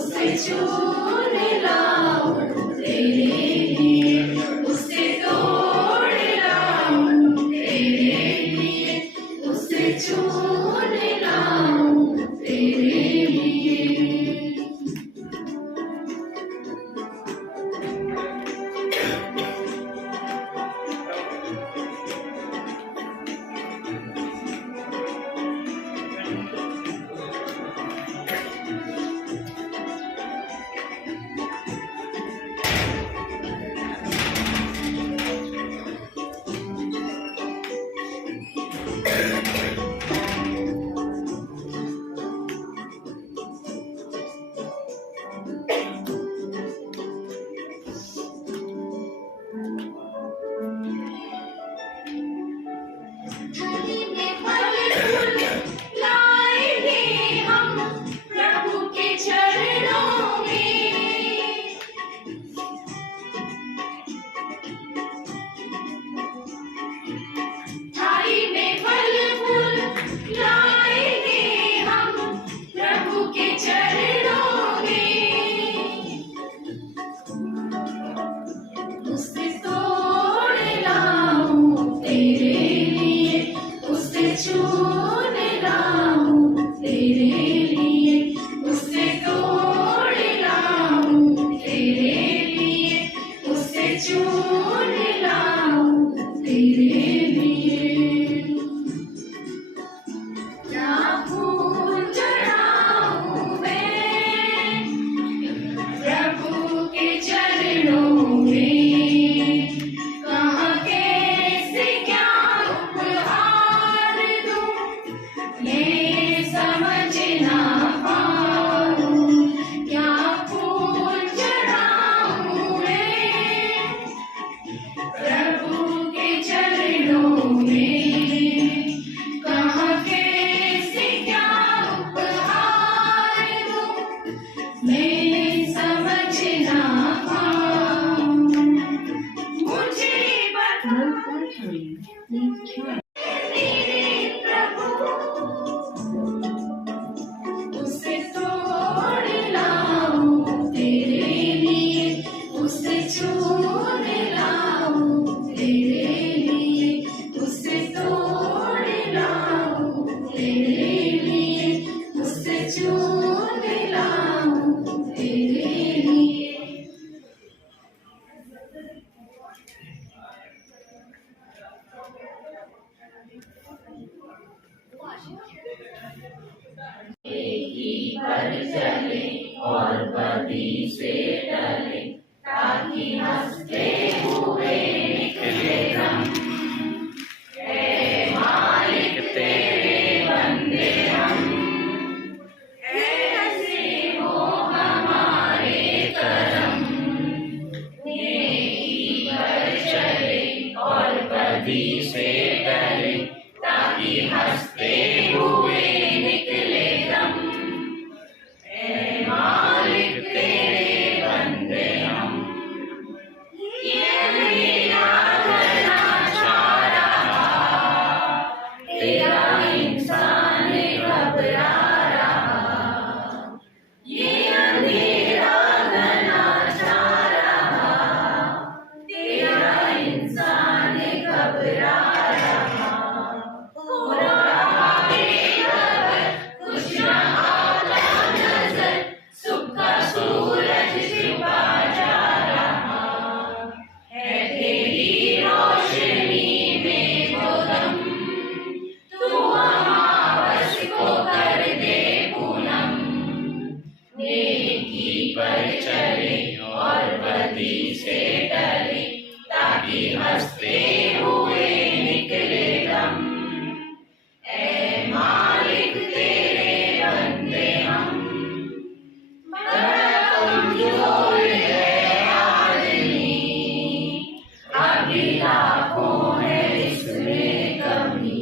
उसे चूर लाऊं तेरे लिए, उसे तोड़ लाऊं तेरे लिए, उसे चूर लाऊं तेरे लिए। पर चले और बदी से डले, ताकि हंसते हुए निकले दम। ऐ मालिक तेरे बंदे हम, ऐसे हो हमारे करम। नेकी पर चले और बदी से डले, ताकि हंसते हुए निकले दम। पर चले और बदी से डले, ताकि हंसते हुए निकले दम। ऐ मालिक तेरे बंदे हम, बड़ा कमजोर है आदमी, अभी लाखों है इसमें कमी।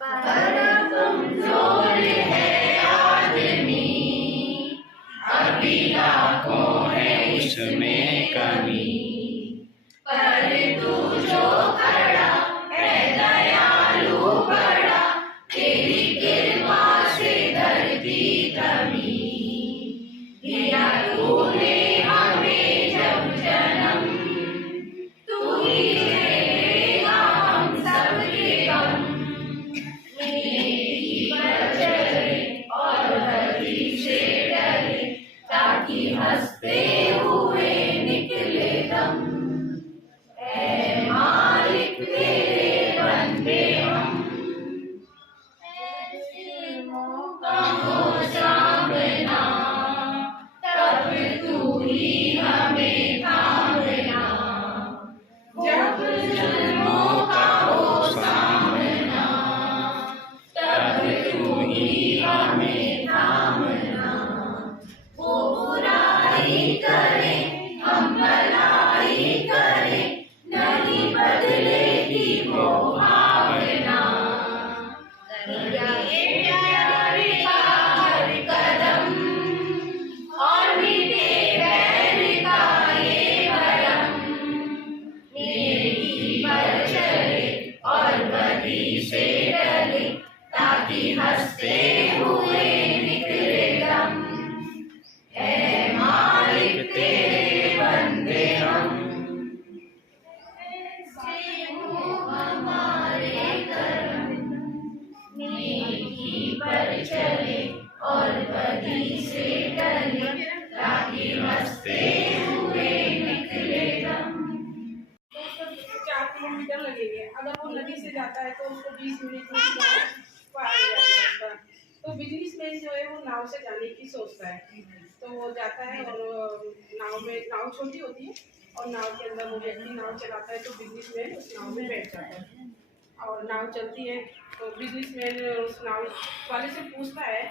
बड़ा कमजोर है आदमी, अभी लाखों है इसमें कमी। पर तू नदी से टले, ताकि बसते हुए निकले दम। तो उसको 4 किलोमीटर लगेंगे। अगर वो नदी से जाता है तो उसको 20 मिनट में गाँव पार हो जाएगा उसका। तो बिजनेसमैन जो है वो नाव से जाने की सोचता है, तो वो जाता है और नाव छोटी होती है और नाव के अंदर वो व्यक्ति नाव चलाता है, तो बिजनेसमैन उस नाव में बैठ जाता है और नाव चलती है। तो बिजनेसमैन उस नाव वाले से पूछता है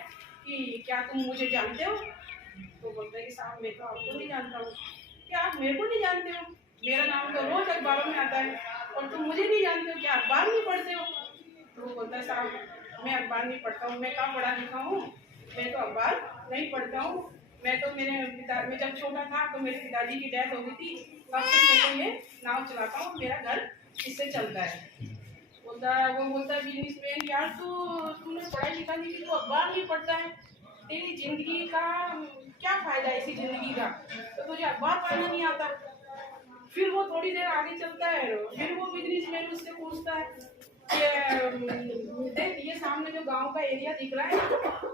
कि क्या तुम मुझे जानते हो? तो बोलता है कि साहब मैं तो आपको नहीं जानता हूँ। क्या आप मेरे को नहीं जानते हो? मेरा नाम तो रोज अखबारों में आता है और तुम मुझे नहीं जानते हो, क्या अखबार नहीं पढ़ते हो? तो वो बोलता है साहब मैं अखबार नहीं पढ़ता हूँ, मैं कहाँ पढ़ा लिखा हूँ, मैं तो अखबार नहीं पढ़ता हूँ। मैं तो मैं जब छोटा था तो मेरे पिताजी की डेथ हो गई थी, तब से मैं तो ये नाव चलाता हूँ, मेरा घर इससे चलता है। वो बोलता है बिजनेसमैन, यार तूने पढ़ाई लिखा नहीं की, तो अखबार नहीं पढ़ता है, तेरी जिंदगी का क्या फायदा है इसी जिंदगी का, तो तुझे अखबार पढ़ना नहीं आता। फिर वो थोड़ी देर आगे चलता है, फिर वो बिजनेसमैन उससे पूछता है कि देख ये सामने जो गांव का एरिया दिख रहा है,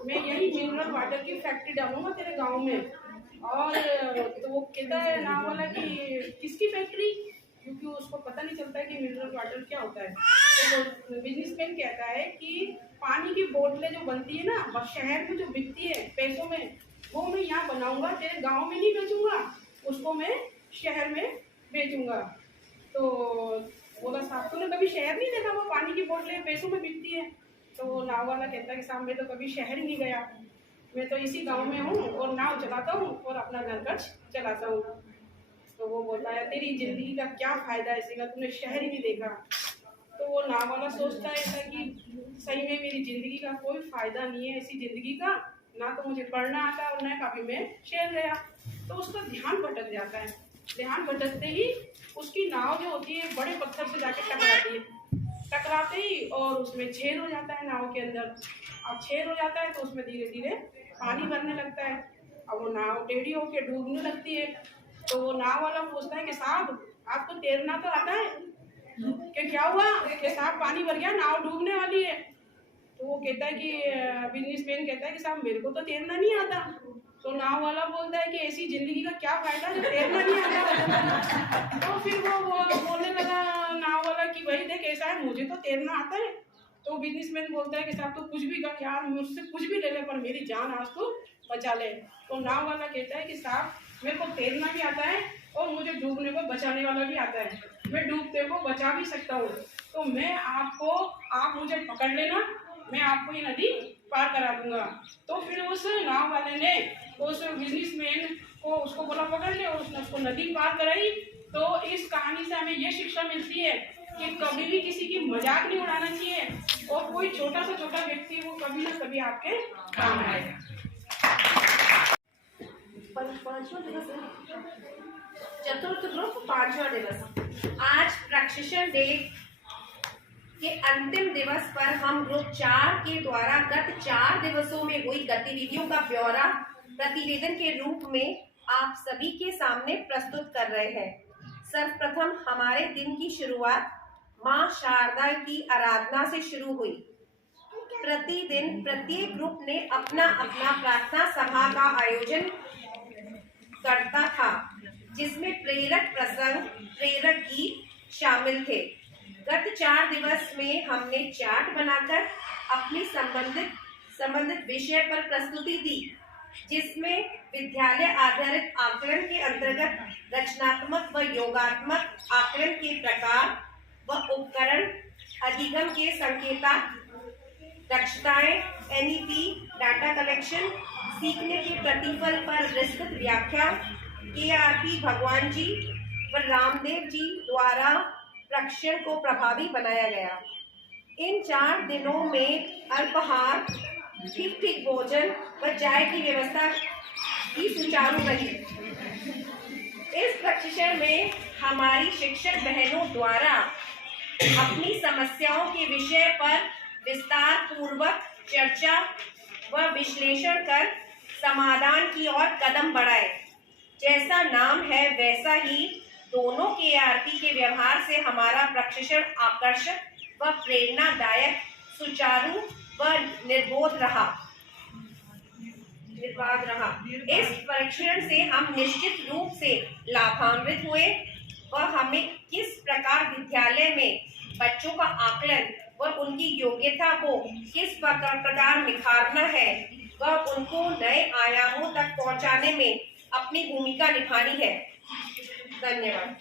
मैं यही मिनरल वाटर की फैक्ट्री डालूंगा तेरे गांव में। और तो वो कहता है नाव वाला कि किसकी फैक्ट्री, क्योंकि उसको पता नहीं चलता है कि मिनरल वाटर क्या होता है। तो बिजनेसमैन कहता है कि पानी की बोतलें जो बनती है ना शहर में जो बिकती है पैसों में, वो मैं यहाँ बनाऊंगा, तेरे गांव में नहीं बेचूंगा, उसको मैं शहर में बेचूंगा। तो बोला साहब तूने कभी शहर नहीं देखा, वो पानी की बोतलें पैसों में बिकती है? तो नाव वाला कहता है कि साहब मैं तो कभी शहर ही नहीं गया, मैं तो इसी गांव में हूँ और नाव चलाता हूँ और अपना घर खर्च चलाता हूँ। तो वो बोलता है तेरी जिंदगी का क्या फायदा है इसी का, तूने शहर ही नहीं देखा। तो वो नाव वाला सोचता है ऐसा कि सही में मेरी जिंदगी का कोई फायदा नहीं है ऐसी जिंदगी का, ना तो मुझे पढ़ना आता और न कभी मैं शहर गया। तो उसका ध्यान भटक जाता है, ध्यान भटकते ही उसकी नाव जो होती है बड़े पत्थर से जाके टकराती है, टकराते ही और उसमें छेद हो जाता है नाव के अंदर। अब छेद हो जाता है तो उसमें धीरे धीरे पानी भरने लगता है, अब वो नाव टेढ़ी होकर डूबने लगती है। तो वो नाव वाला पूछता है कि साहब आपको तैरना तो आता है? कि क्या हुआ कि साहब पानी भर गया, नाव डूबने वाली है। तो वो कहता है कि बिजनेसमैन कहता है कि साहब मेरे को तो तैरना नहीं आता। तो नाव वाला बोलता है कि ऐसी जिंदगी का क्या फायदा जब तैरना नहीं आता। तो फिर वो बोलने लगा नाव वाला कि भाई देख ऐसा है, मुझे तो तैरना आता है। तो बिजनेसमैन बोलता है कि साहब तो कुछ भी कर यार, मुझसे कुछ भी ले ले पर मेरी जान आज तो बचा ले। तो नाव वाला कहता है कि साहब मेरे को तैरना भी आता है और मुझे डूबने को बचाने वाला भी आता है, मैं डूबते को बचा भी सकता हूँ। तो मैं आप मुझे पकड़ लेना, मैं आपको ये नदी पार करा दूंगा। तो फिर उस नाव वाले ने उस बिजनेसमैन को उसको बोला पकड़ ले और उसने उसको नदी पार कराई। तो इस कहानी से हमें ये शिक्षा मिलती है कि कभी भी किसी की मजाक नहीं उड़ाना चाहिए और कोई छोटा से छोटा व्यक्ति वो कभी ना कभी आपके काम आएगा। चतुर्थ ग्रुप 5वां दिवस। आज प्रशिक्षण डे के अंतिम दिवस पर हम ग्रुप 4 के द्वारा गत 4 दिवसों में हुई गतिविधियों का ब्यौरा प्रतिवेदन के रूप में आप सभी के सामने प्रस्तुत कर रहे हैं। सर्वप्रथम हमारे दिन की शुरुआत मां शारदा की आराधना से शुरू हुई। प्रतिदिन प्रत्येक ग्रुप ने अपना अपना प्रार्थना सभा का आयोजन करता था, जिसमें प्रेरक प्रसंग, प्रेरक गीत शामिल थे। गत 4 दिवस में हमने चार्ट बनाकर अपनी संबंधित विषय पर प्रस्तुति दी, जिसमें विद्यालय आधारित आकलन के अंतर्गत रचनात्मक व योगात्मक आकलन के प्रकार व उपकरण, अधिगम के संकेतक, दक्षताएं, NEP, डाटा कलेक्शन, सीखने के प्रतिफल पर विस्तृत व्याख्या, KRP भगवान जी व रामदेव जी द्वारा प्रशिक्षण को प्रभावी बनाया गया। इन 4 दिनों में अल्पाहार, ठीक भोजन व चाय की व्यवस्था भी सुचारू रही। इस प्रशिक्षण में हमारी शिक्षक बहनों द्वारा अपनी समस्याओं के विषय पर विस्तार पूर्वक चर्चा व विश्लेषण कर समाधान की ओर कदम बढ़ाए। जैसा नाम है वैसा ही दोनों KRP के व्यवहार से हमारा प्रशिक्षण आकर्षक व प्रेरणादायक, सुचारू व निर्बोध रहा। निर्बाध रहा। इस परीक्षण से हम निश्चित रूप से लाभान्वित हुए व हमें किस प्रकार विद्यालय में बच्चों का आकलन व उनकी योग्यता को किस प्रकार निखारना है व उनको नए आयामों तक पहुंचाने में अपनी भूमिका निभानी है। धन्यवाद।